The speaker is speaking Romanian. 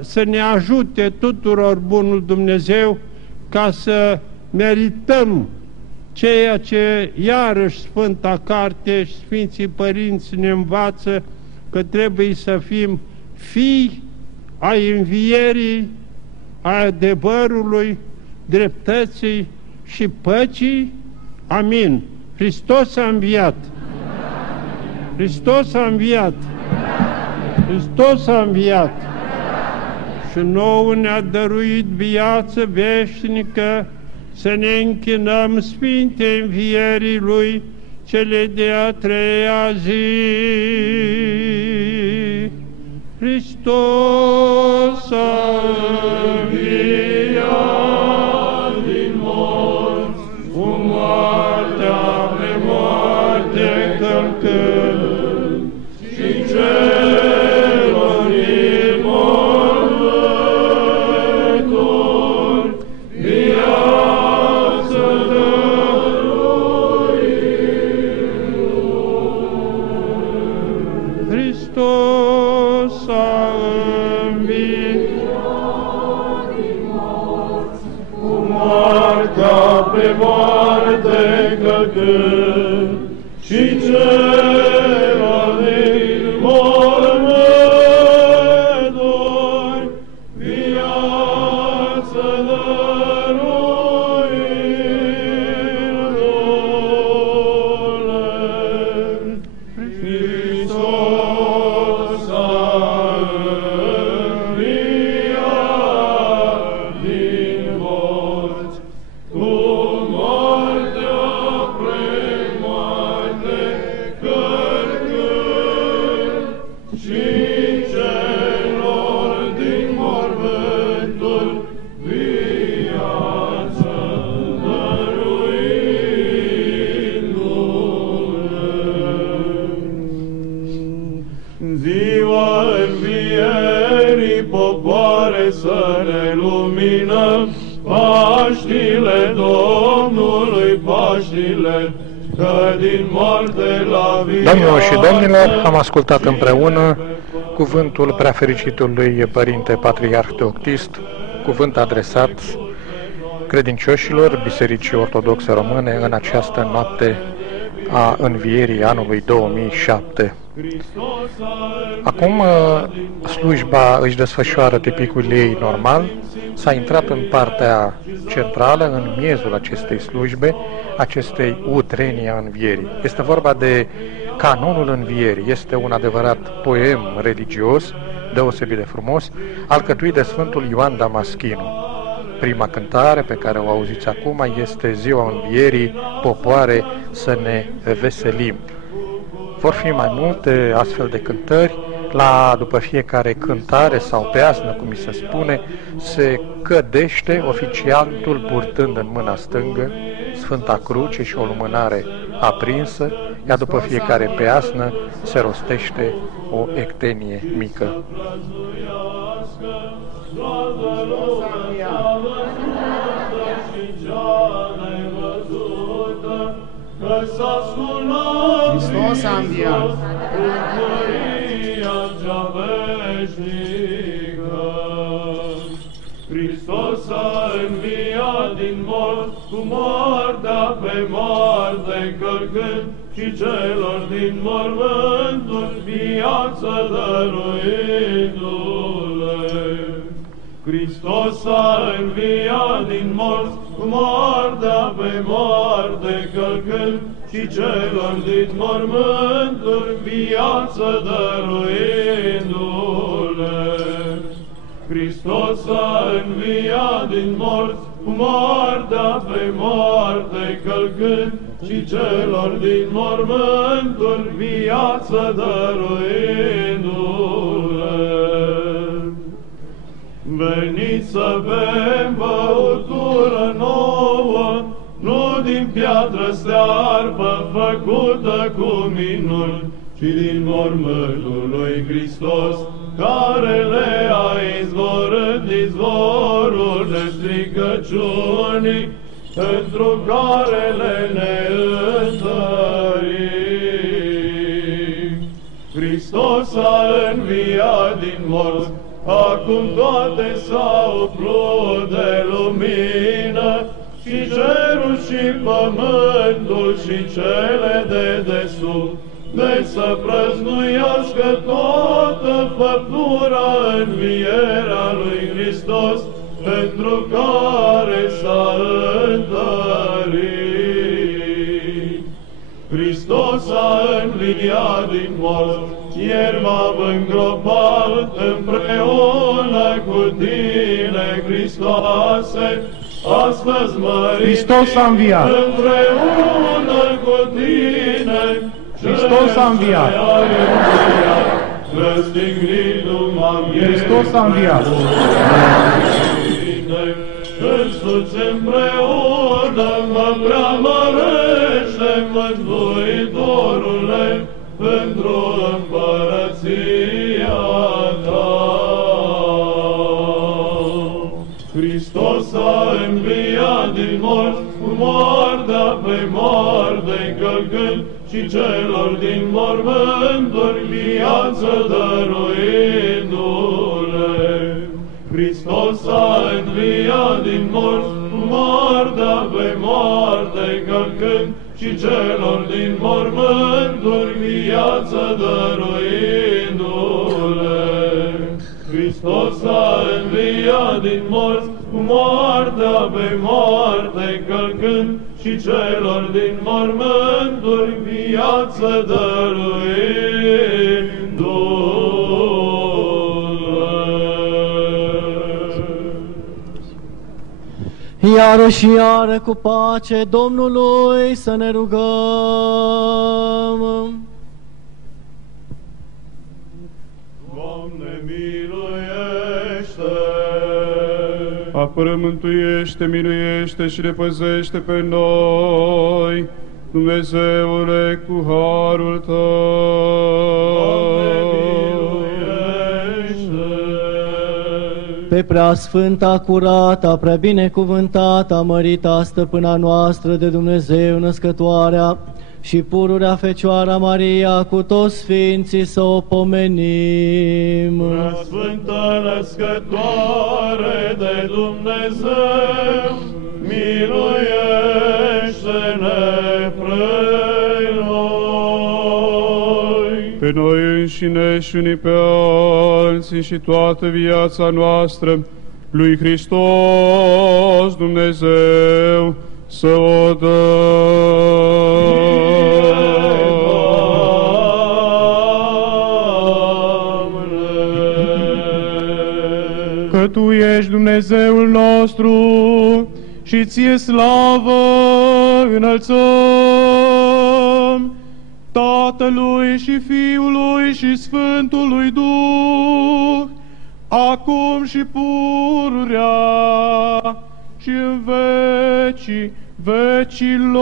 să ne ajute tuturor bunul Dumnezeu ca să merităm ceea ce iarăși Sfânta Carte și Sfinții Părinți ne învață, că trebuie să fim fii ai învierii, ai adevărului, dreptății și păcii. Amin. Hristos a înviat! Hristos a înviat! Hristos a înviat! Și nouă ne-a dăruit viață veșnică, să ne închinăm Sfinte învierii Lui, cele de-a treia zi. Hristos a înviat din morți, cu moartea pe moarte călcând, și celor din mormânturi viață dăruind. Hristos a înviat din morți, cu moartea pe moarte călcând, și celor din mormânturi viață dăruind. Hristos a înviat din morți, cu moartea premoarte călcând, și celor din mormânturi viață dăruindu-le. Ziua învierii, popoare, să ne luminăm Paștile Domnului, Paștile, că din moarte la viață. Doamnelor și domnilor, am ascultat împreună cuvântul preafericitului Părinte Patriarh Teoctist, cuvânt adresat credincioșilor Bisericii Ortodoxe Române în această noapte a învierii anului 2007. Acum slujba își desfășoară tipicul ei normal. S-a intrat în partea centrală, în miezul acestei slujbe, acestei utrenii a învierii. Este vorba de canonul învierii. Este un adevărat poem religios, deosebit de frumos, alcătuit de Sfântul Ioan Damaschinu. Prima cântare pe care o auziți acum este Ziua Învierii, popoare, să ne veselim. Vor fi mai multe astfel de cântări. După fiecare cântare sau peasnă, cum mi se spune, se cădește oficiantul purtând în mâna stângă Sfânta Cruce și o lumânare aprinsă, iar după fiecare peasnă se rostește o ectenie mică. Hristos a înviat! Hristos a înviat din morți, cu moartea pe moarte călcând, și celor din mormânturi viață dăruindu-le. Hristos a înviat din morți, cu moartea pe moarte călcând, și celor din mormânturi viață dăruindu-le. Hristos a înviat din morți, cu moartea pe moarte călcând, și celor din mormânturi viață dăruindu-le. Veniți să bem băutură nouă, nu din piatră stearpă făcută cu minuni, ci din mormântul lui Hristos, care le-a izvorât izvorul nestricăciunii, pentru care le neîntări. Hristos a înviat din din morți, acum toate s-au umplut de lumină, și cerul și pământul și cele de desubt, deci să prăznuiască toată făptura învierea lui Hristos, pentru care s-a întărit. Hristos a înviat din morți, ieri m-am îngropat împreună cu tine, Hristoase, astăzi mărit Hristos a înviat. Împreună cu tine, Hristos a înviat. Hristos a înviat. Însuți împreună mă preamărește, Mântuitorule, pentru împărăția ta. Hristos a înviat din morți, cu moartea pe moarte călcând, și celor din mormânturi viață dăruindu-le. Hristos a înviat din morți, cu moartea pe moarte călcând, și celor din mormânturi viață dăruindu-le. Hristos a înviat din morți, cu moartea pe moarte călcând, și celor din mormânturi viață dăruindu-le. Iară și iară cu pace Domnului să ne rugăm. Doamne, miluiește! Apără, mântuiește, miluiește și ne păzește pe noi, Dumnezeule, cu harul Tău. Pe preasfânta, curata, prea binecuvântata, mărita stăpâna noastră de Dumnezeu născătoarea și pururea Fecioara Maria, cu toți sfinții să o pomenim. Preasfântă născătoare de Dumnezeu, miluiește-ne pre noi. Pe noi înșine și unii pe alții și toată viața noastră, lui Hristos Dumnezeu să o dăm. Că Tu ești Dumnezeul nostru și Ție slavă înălțăm, Tatălui și Fiului și Sfântului Duh, acum și pururea și în vecii vecilor.